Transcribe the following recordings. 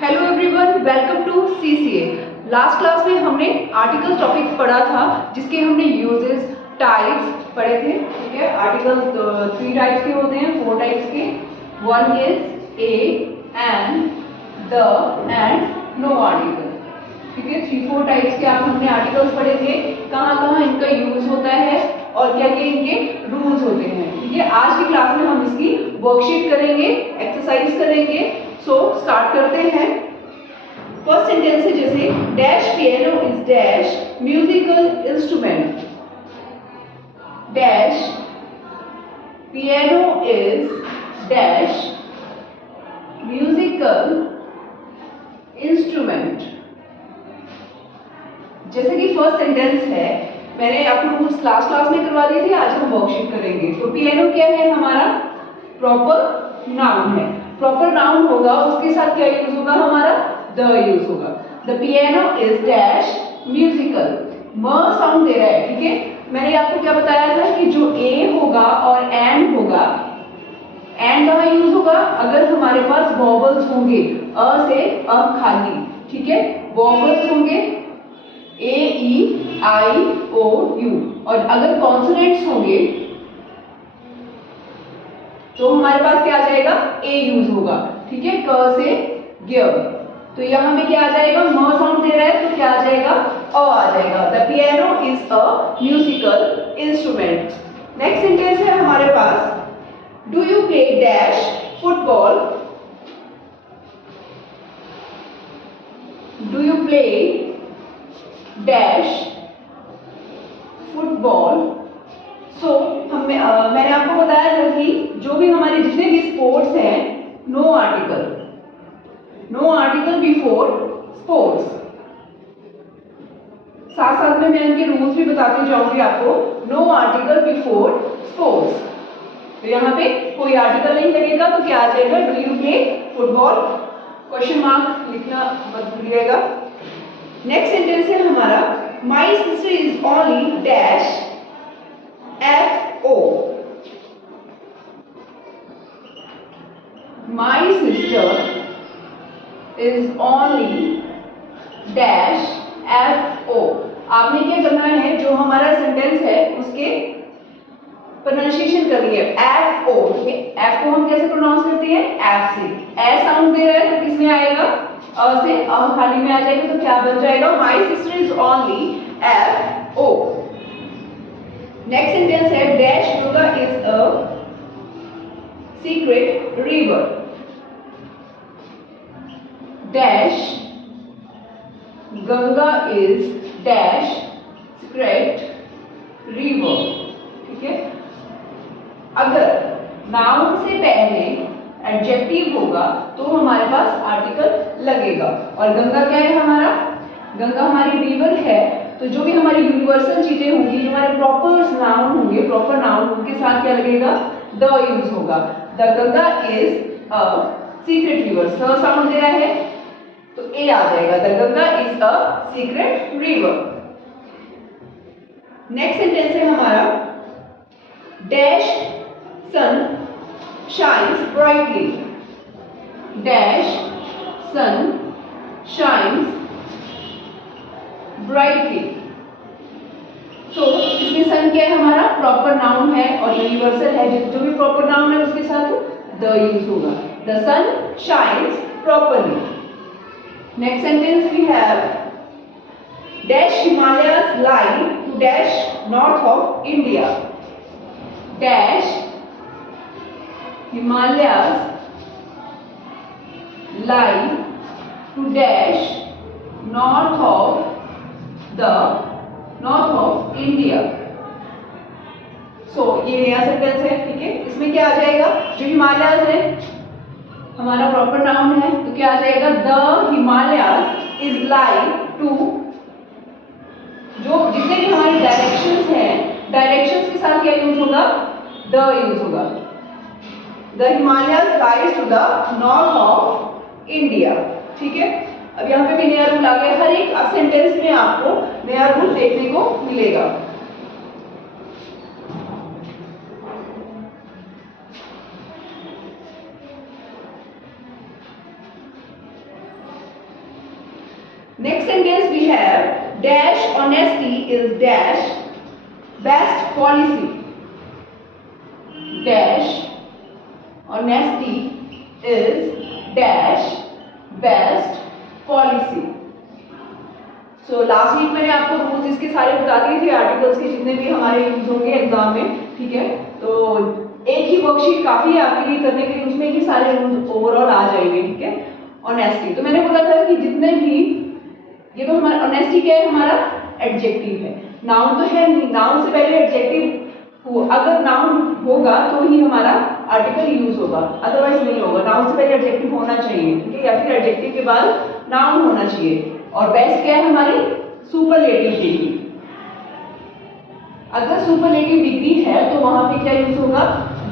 Hello everyone, welcome to CCA. Last class में हमने articles topic पढ़ा था, जिसके हमने यूजेस, टाइप्स पढ़े थे। ठीक है, आर्टिकल्स 3 टाइप्स के होते हैं, 4 टाइप्स के। One is a, an, the and no article. ठीक है, 3-4 टाइप्स के हमने आर्टिकल्स पढ़े थे, कहाँ कहाँ इनका यूज होता है और क्या क्या इनके रूल्स होते हैं। ठीक है, आज की क्लास में हम इसकी वर्कशीट करेंगे, एक्सरसाइज करेंगे। सो स्टार्ट करते हैं। फर्स्ट सेंटेंस है जैसे dash piano is dash musical instrument. Dash piano is dash musical instrument. जैसे कि फर्स्ट सेंटेंस है, मैंने आपको रूल्स लास्ट क्लास में करवा दिए थे, आज हम वर्कशीट करेंगे। तो पियानो क्या है, हमारा प्रॉपर नाउन है। प्रॉपर नाउन होगा, उसके साथ क्या यूज होगा, हमारा द यूज होगा। The piano is dash musical. म साउंड दे रहा है। ठीक है, मैंने आपको क्या बताया था कि जो ए होगा और एंड होगा, एंड कहाँ यूज होगा, अगर हमारे पास वॉवल्स होंगे, अ से अ खाली। ठीक है, वॉवल्स होंगे ए ई आई ओ यू, और अगर कॉन्सोनेंट्स होंगे तो हमारे पास क्या आ जाएगा, ए यूज होगा। ठीक है, क से ग। तो यहां पे क्या आ जाएगा, म साउंड दे रहा है तो क्या आ जाएगा, अ आ जाएगा। The piano is a musical instrument. Next sentence है हमारे पास, do you play dash football. Do you play dash football. So मैंने आपको बताया था कि जो भी हमारे जितने भी स्पोर्ट्स हैं, नो आर्टिकल बिफोर स्पोर्ट्स। साथ साथ में मैं इनके रूल्स भी बताती जाऊंगी आपको। नो आर्टिकल बिफोर स्पोर्ट्स, तो यहाँ पे कोई आर्टिकल नहीं लगेगा, तो क्या आ जाएगा, do you play football. Question mark लिखना मत भूलिएगा। नेक्स्ट सेंटेंस है हमारा, my sister is only dash F O. My sister is only dash F O. आपने क्या करना है, जो हमारा सेंटेंस है उसके प्रोनाउंसिएशन करनी है, एफ ओ। ठीक है, एफ को हम कैसे प्रोनाउंस करते हैं, एफ से। ए साउंड दे रहा है तो किसमें आएगा, अ से अ खाली में आ जाएगा, तो क्या बन जाएगा, my sister is only F O. Next sentence है, dash Ganga is a secret river. Dash Ganga is dash secret river. ठीक है, अगर नाउन से पहले एडजेक्टिव होगा तो हमारे पास आर्टिकल लगेगा। और गंगा क्या है, हमारा गंगा हमारी रिवर है, तो जो भी हमारी यूनिवर्सल चीजें होंगी, जो हमारे प्रॉपर नाउन होंगे, प्रॉपर नाउन उनके साथ क्या लगेगा, द यूज होगा। The Ganga is a secret river. स साउंड दे रहा है तो ए आ जाएगा, the Ganga is a secret river. Next sentence है हमारा, dash sun shines brightly. Dash sun shines brightly. So इसमें सन क्या है, हमारा प्रॉपर नाउन है और यूनिवर्सल है, जो भी प्रॉपर नाउन है उसके साथ द यूज होगा। The sun shines properly. Next sentence we have, dash Himalayas lie to dash north of India. Dash Himalayas lie to dash north of India. So ये नया सेंटेंस है। ठीक है, इसमें क्या आ जाएगा, जो हिमालयास है हमारा प्रॉपर नाउन है, तो क्या आ जाएगा, the Himalayas is lie to, जो जितने भी हमारे डायरेक्शंस हैं, डायरेक्शंस के साथ क्या यूज होगा, द यूज होगा। The Himalayas lies to the north of India. ठीक है, अब यहाँ पे भी नया रूल आ गया, हर एक सेंटेंस में आपको नया रूल देखने को मिलेगा। Next sentence we have dash honesty is dash best policy. Dash honesty is dash best policy. So last week मैंने आपको रूल्स इसके सारे बता दिए थे, आर्टिकल्स के जितने भी हमारे यूज होंगे एग्जाम में, ठीक है। तो एक ही वर्कशीट काफी है आपके लिए करने के लिए, उसमें ही सारे रूल्स ओवरऑल आ जाएंगे, ठीक है। ऑनेस्टी, तो मैंने बोला था कि जितने भी, ये तो हमारा ऑनेस्टी क्या है, हमारा एडजेक्टिव है, नाउन तो है नहीं, नाउन से पहले एडजेक्टिव हो, अगर नाउन होगा तो ही हमारा आर्टिकल यूज होगा, अदरवाइज नहीं होगा। नाउन से पहले एडजेक्टिव होना चाहिए, ठीक है, या फिर एडजेक्टिव के बाद नाउन होना चाहिए। और बेस्ट क्या है हमारी सुपरलेटिव डिग्री। अगर सुपरलेटिव डिग्री है तो वहां पे क्या यूज होगा,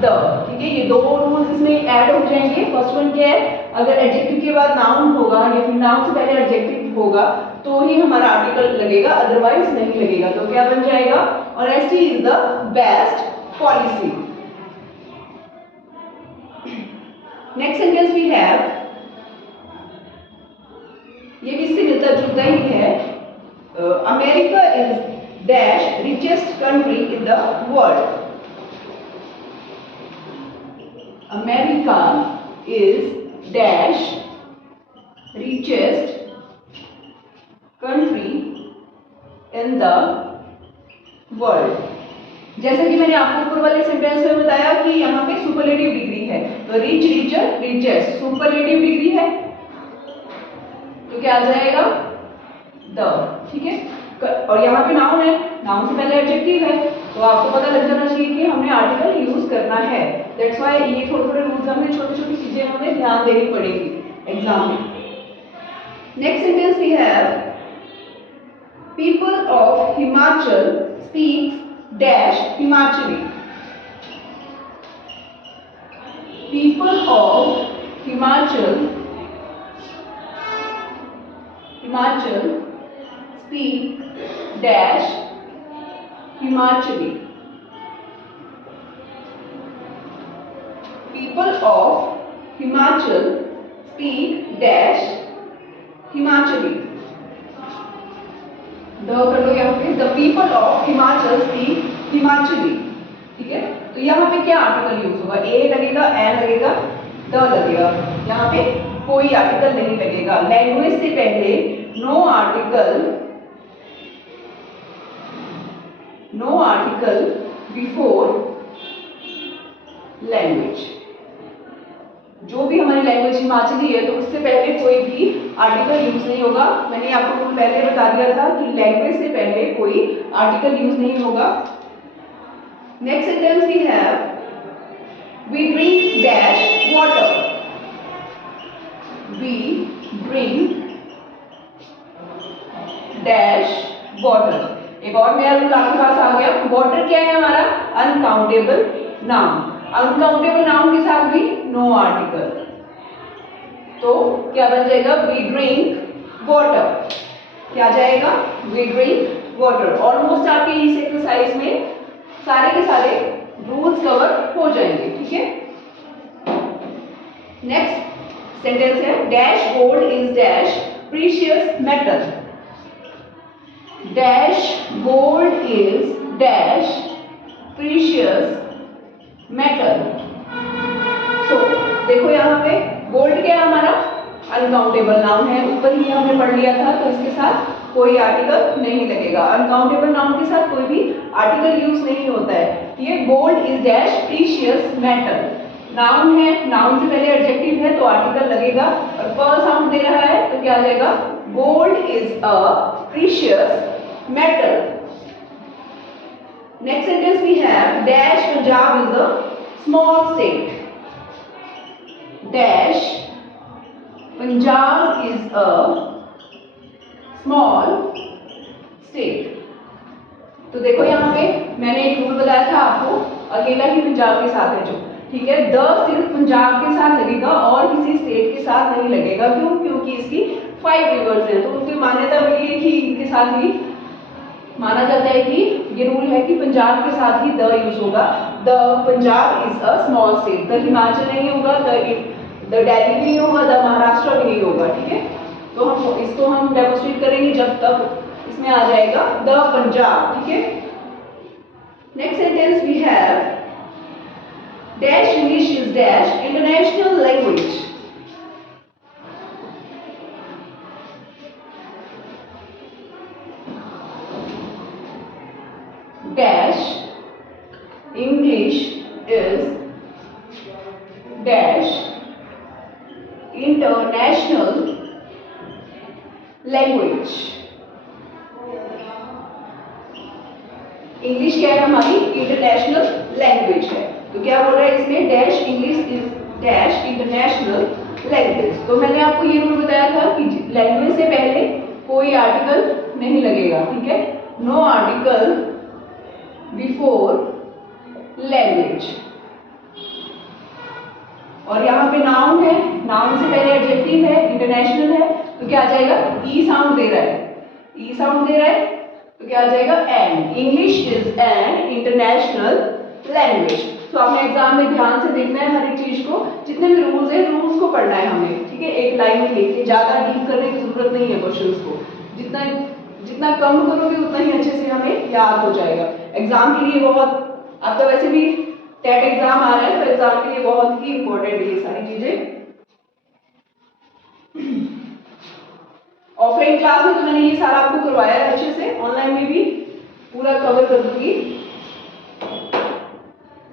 द, ठीक है। ये दो रूल्स इसमें ऐड हो जाएंगे। फर्स्ट वन क्या है, अगर एडजेक्टिव के बाद नाउन होगा या फिर नाउन से पहले एडजेक्टिव होगा तो ही हमारा आर्टिकल लगेगा, अदरवाइज नहीं लगेगा। तो क्या बन जाएगा, honesty is the best policy. Next sentence we have, ये भी इससे मिलता जुलता ही है, America is dash richest country in the world. America is dash richest country in the world. जैसे कि मैंने आपको ऊपर वाले सेंटेंस में बताया कि यहाँ पे सुपरलेटिव डिग्री है, तो rich, richer, richest superlative degree है, तो क्या आ जाएगा, द, ठीक है। और यहाँ पे नाउन है, नाउन से पहले एडजेक्टिव है, तो आपको पता लग जाना चाहिए कि हमने आर्टिकल यूज करना है। दैट्स व्हाई ये थोड़े थोड़े रूल्स हमें, छोटी छोटी चीजें हमें ध्यान देनी पड़ेगी एग्जाम में। Next sentence we have, people of Himachal speaks dash Himachali. People of Himachal speak dash Himachali. People of Himachal speak dash Himachali. The कर लो यहाँ पे, the people of Himachal speak Himachali, ठीक है। तो यहाँ पे क्या आर्टिकल यूज होगा, ए लगेगा, एन लगेगा, द लगेगा, यहाँ पे कोई आर्टिकल नहीं लगेगा। लैंग्वेज से पहले नो आर्टिकल बिफोर लैंग्वेज। जो भी हमारी लैंग्वेज हिमाचली है तो उससे पहले कोई भी आर्टिकल यूज नहीं होगा। मैंने आपको पहले बता दिया था कि लैंग्वेज से पहले कोई आर्टिकल यूज नहीं होगा। Next sentence we have, we drink dash water. We drink dash water. एक और नया रूल आपके पास आ गया। वाटर क्या है हमारा, अनकाउंटेबल नाउन। अनकाउंटेबल नाउन के साथ भी नो आर्टिकल, तो क्या बन जाएगा, वी ड्रिंक वाटर। क्या जाएगा, वी ड्रिंक वाटर। ऑलमोस्ट आपके इस एक्सरसाइज में सारे के सारे रूल्स कवर हो जाएंगे, ठीक है। नेक्स्ट सेंटेंस है, dash gold is dash precious metal. Dash gold is dash precious metal. So देखो यहाँ पे गोल्ड क्या है हमारा, अनकाउंटेबल नाउन है, ऊपर ही हमने पढ़ लिया था, तो इसके साथ कोई आर्टिकल नहीं लगेगा। अनकाउंटेबल नाउन के साथ कोई भी आर्टिकल यूज नहीं होता है। ये gold is dash precious metal, noun है, नाउन से पहले एडजेक्टिव है तो आर्टिकल लगेगा, और प साउंड दे रहा है तो क्या आ जाएगा, gold is a precious metal. Next sentence we have, dash Punjab is a small state. Dash Punjab is a small state. तो देखो यहाँ पे मैंने एक रूल बताया था आपको, अकेला ही पंजाब के साथ है जो, ठीक है। द सिर्फ पंजाब के साथ लगेगा और किसी स्टेट के साथ नहीं लगेगा। क्यों, क्योंकि इसकी 5 रिवर्स हैं, तो उनकी मान्यता मिली है कि इनके साथ ही माना जाता है कि ये रूल है कि पंजाब के साथ ही द यूज होगा। The Punjab is a small state. The Himachal नहीं होगा, द दिल्ली नहीं होगा, द महाराष्ट्र भी नहीं होगा, ठीक है। तो हम इसको हम डेमोस्ट्रेट करेंगे जब तक इसमें आ जाएगा द पंजाब, ठीक है। Next sentence we have dash English is dash international language. Dash English is dash international language. English क्या है हमारी इंटरनेशनल लैंग्वेज है। तो क्या बोल रहा है इसमें dash English is dash international language. तो मैंने आपको ये रूल बताया था कि लैंग्वेज से पहले कोई आर्टिकल नहीं लगेगा, ठीक है। No article before language. और यहाँ पे नाउन है, नाउन से पहले एडजेक्टिव है, इंटरनेशनल है, तो क्या आ जाएगा ई साउंड दे रहा है, ई साउंड दे रहा है, तो क्या आ जाएगा an. English is an international language. तो आपने एग्जाम में ध्यान से देखना है हर एक चीज को, जितने भी रूल्स है रूल्स को पढ़ना है हमें, ठीक है। एक लाइन में लिख के ज्यादा डीप करने की जरूरत नहीं है क्वेश्चंस को, जितना जितना कम करोगे उतना ही अच्छे से हमें याद हो जाएगा। एग्जाम के लिए बहुत, आपका वैसे भी टेट एग्जाम आ रहा है तो एग्जाम के लिए बहुत ही इंपॉर्टेंट है ये सारी चीजें। ऑफलाइन क्लास में तो मैंने ये सारा आपको करवाया है अच्छे से, ऑनलाइन में भी पूरा कवर कर दूंगी।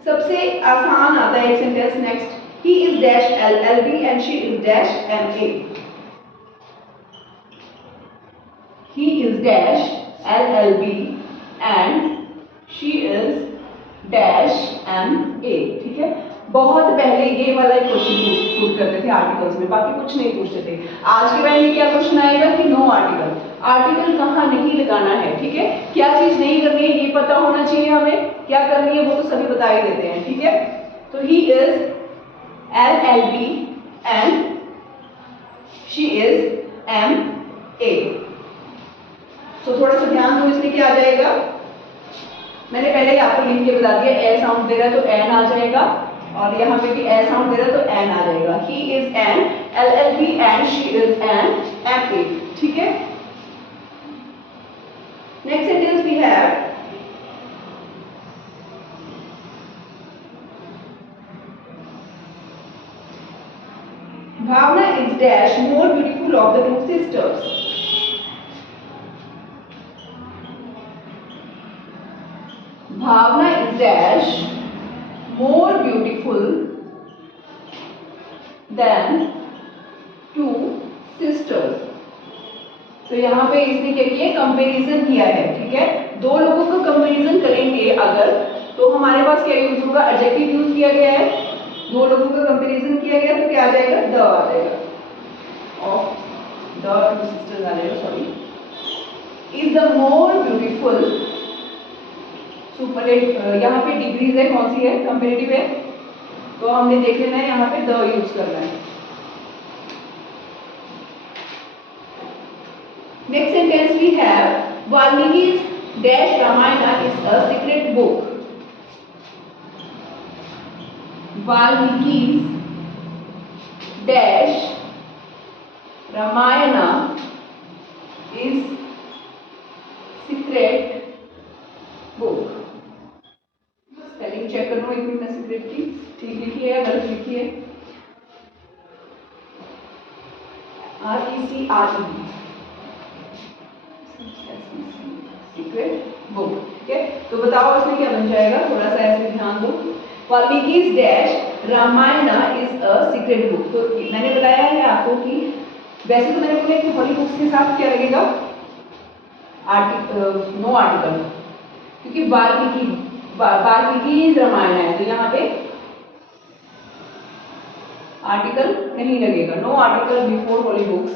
सबसे आसान आता है एक sentence next, he is dash LLB and she is dash MA। he is dash LLB and she is dash MA, ठीक है। बहुत पहले ये वाला क्वेश्चन पुट करते थे आर्टिकल्स में, बाकी कुछ नहीं पूछते थे। आज के पहले क्या क्वेश्चन आएगा कि नो आर्टिकल, आर्टिकल कहाँ नहीं लगाना है, ठीक है। क्या चीज नहीं करनी है ये पता होना चाहिए हमें, क्या करनी है वो तो सभी बता ही देते हैं, ठीक है। तो he is LLB and she is MA। तो थोड़ा सा ध्यान दो, इसमें क्या आ जाएगा, मैंने पहले ही आपको लिख के बता दिया, ए साउंड दे रहा है तो एन आ जाएगा, और यहाँ पे भी ए साउंड दे रहा है तो एन आ जाएगा। He is an LLB and she is an MA, ठीक है। Next sentence we have Bhavna is dash more beautiful of the two sisters. Bhavna is dash more beautiful than two sisters. तो यहाँ पे इसने क्या किया, कंपैरिजन किया है, ठीक है। दो लोगों का कंपैरिजन करेंगे अगर, तो हमारे पास क्या यूज होगा, एडजेक्टिव यूज किया गया है। दो लोगों का कंपैरिजन किया गया तो क्या आ जाएगा, द आ जाएगा, ऑफ द टू सिस्टर्स आ जाएगा, sorry. Is the more beautiful superlative, यहाँ पे डिग्रीज है, कौन सी है, कंपैरेटिव है, तो हमने देख लेना है यहाँ पे द यूज करना है। Next sentence we have Valmiki's dash Ramayana is a secret book. Valmiki's dash Ramayana is secret book. Spelling check कर लो एक मिनट में, सीक्रेट की ठीक लिखी है या गलत लिखी है, RECRE, सीक्रेट बुक, ठीक है। तो बताओ इसमें क्या बन जाएगा, थोड़ा सा ऐसे ध्यान दो। Valmiki's dash Ramayana is a secret book. तो मैंने बताया है आपको कि वैसे तो मैंने बोला कि हॉली बुक्स के साथ क्या लगेगा, नो आर्टिकल, क्योंकि वाल्मीकि's रामायण है तो यहाँ पे आर्टिकल नहीं लगेगा, नो आर्टिकल बिफोर हॉली बुक्स।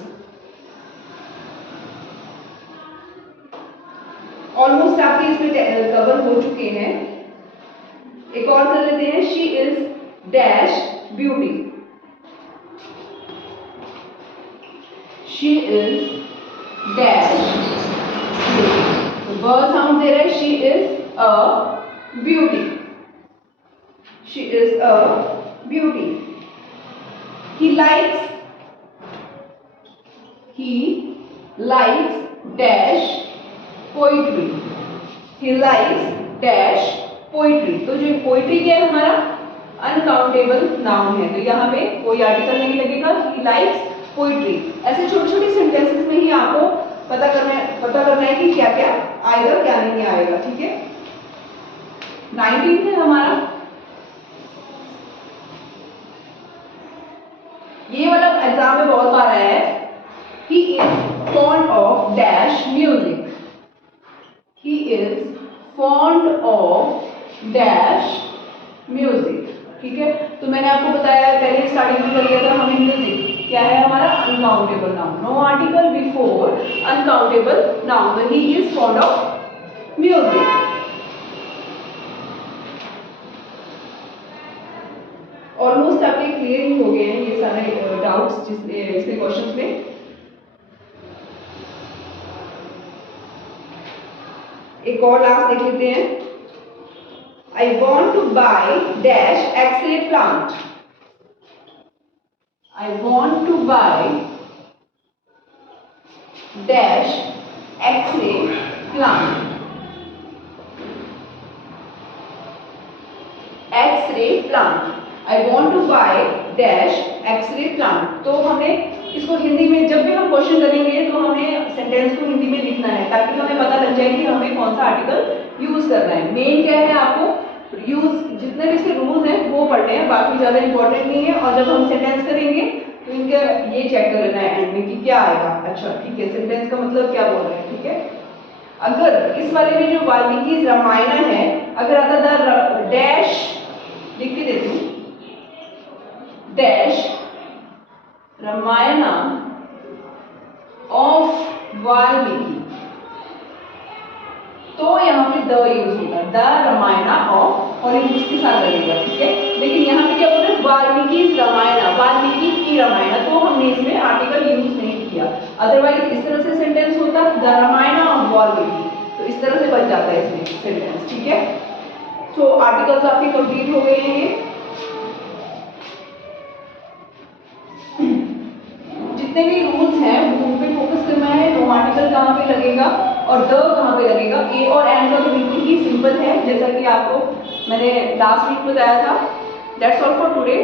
ऑलमोस्ट आपके इसमें कवर हो चुके हैं। एक और कर लेते हैं, she is dash beauty. She is dash beauty, तो ब साउंड दे रहा है, she is a beauty, she is a beauty. He likes he likes dash poetry, he likes dash poetry। तो जो पोइट्री क्या है हमारा अनकाउंटेबल नाउन है, तो यहाँ पे कोई आर्टिकल नहीं लगेगा, ही लाइक्स पोइट्री। ऐसे छोटे छोटे सेंटेंसेस में ही आपको पता करना है कि क्या क्या आएगा क्या नहीं आएगा, ठीक है। 19 है हमारा, ये वाला एग्जाम में बहुत बार आया है, he is fond of dash music, he is fond of dash music, ठीक है। तो मैंने आपको बताया पहले स्टार्टिंग में कर लिया था हमें, म्यूजिक क्या है हमारा uncountable noun, no article before uncountable noun, तो he is fond of music. Almost आपके क्लियर ही हो गए हैं ये सारे डाउट्स इसके क्वेश्चंस में। एक और लास्ट देख लेते हैं, I want to buy dash X-ray plant, I want to buy dash X-ray plant, X-ray plant, I want to buy dash X-ray plant। तो हमें इसको हिंदी में जब भी हम क्वेश्चन करेंगे तो हमें सेंटेंस को हिंदी में लिखना है ताकि हमें पता लग जाए कि हमें कौन सा आर्टिकल यूज करना है। मेन क्या है, आपको यूज जितने भी इसके रूल्स हैं वो पढ़ने हैं, बाकी ज़्यादा इंपॉर्टेंट नहीं है। और जब हम सेंटेंस करेंगे तो इनका ये चेक कर लेना है एंड में कि क्या आएगा। अच्छा ठीक है, सेंटेंस का मतलब क्या बोल रहे हैं, ठीक है। अगर इस वाले में जो वाल्मीकि रामायण है, अगर आता डैश लिख के देती हूँ, डैश रामायण ऑफ वाल्मीकि, तो यहाँ पे द यूज होगा, द रामायण ऑफ, और एक उसके साथ लगेगा, ठीक है। लेकिन यहाँ पे क्या बोल रहे हैं, वाल्मीकि रामायण, वाल्मीकि की रामायण, तो हमने इसमें आर्टिकल यूज नहीं किया। अदरवाइज इस तरह से सेंटेंस होता द रामायण ऑफ वाल्मीकि, तो इस तरह से बन जाता है इसमें सेंटेंस, ठीक है। सो आर्टिकल्स आपके कंप्लीट हो गए हैं ये। जितने भी रूल्स हैं उन पे फोकस करना है, नो आर्टिकल कहाँ पे लगेगा और द कहाँ पे लगेगा। ए और एंड का तो बिल्कुल ही सिंपल है, जैसा कि आपको मैंने लास्ट वीक बताया था। That's all for today.